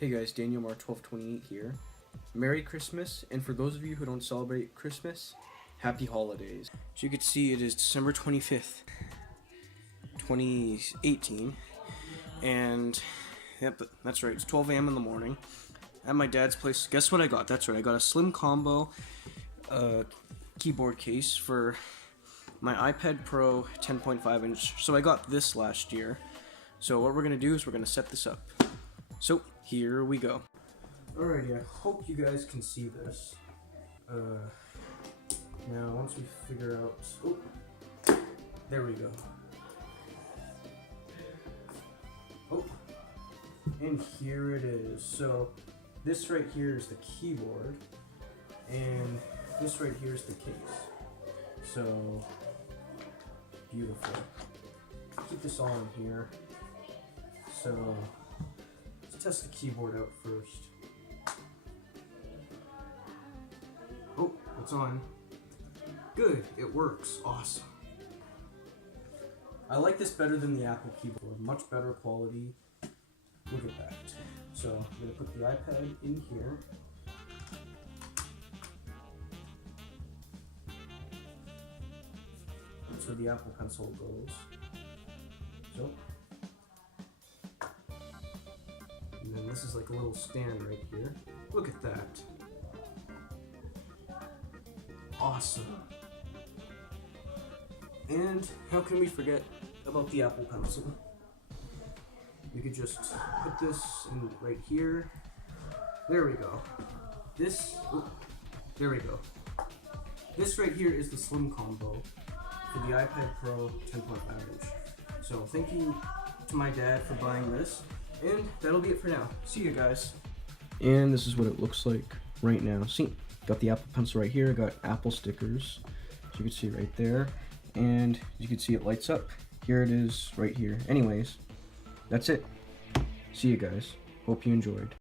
Hey guys, Daniel Mar 1228 here. Merry Christmas, and for those of you who don't celebrate Christmas, happy holidays. As you can see, it is December 25th, 2018, and yep, that's right, it's 12 a.m. in the morning. At my dad's place, guess what I got? That's right, I got a slim combo keyboard case for my iPad Pro 10.5 inch. So I got this last year. So what we're gonna do is we're gonna set this up. So here we go. Alrighty, I hope you guys can see this. Now once we figure out, oh, there we go. Oh, and here it is. So this right here is the keyboard, and this right here is the case. So beautiful. Keep this all in here. So let's test the keyboard out first. Oh, it's on. Good, it works. Awesome. I like this better than the Apple keyboard. Much better quality. Look at that. So I'm gonna put the iPad in here. That's where the Apple Pencil goes. So. And then this is like a little stand right here. Look at that. Awesome. And how can we forget about the Apple Pencil? We could just put this in right here. There we go. There we go. This right here is the slim combo for the iPad Pro 10.5 inch. So thank you to my dad for buying this. And that'll be it for now. See you guys. And this is what it looks like right now. See, got the Apple Pencil right here. Got Apple stickers, as you can see right there. And you can see it lights up. Here it is right here. Anyways, that's it. See you guys. Hope you enjoyed.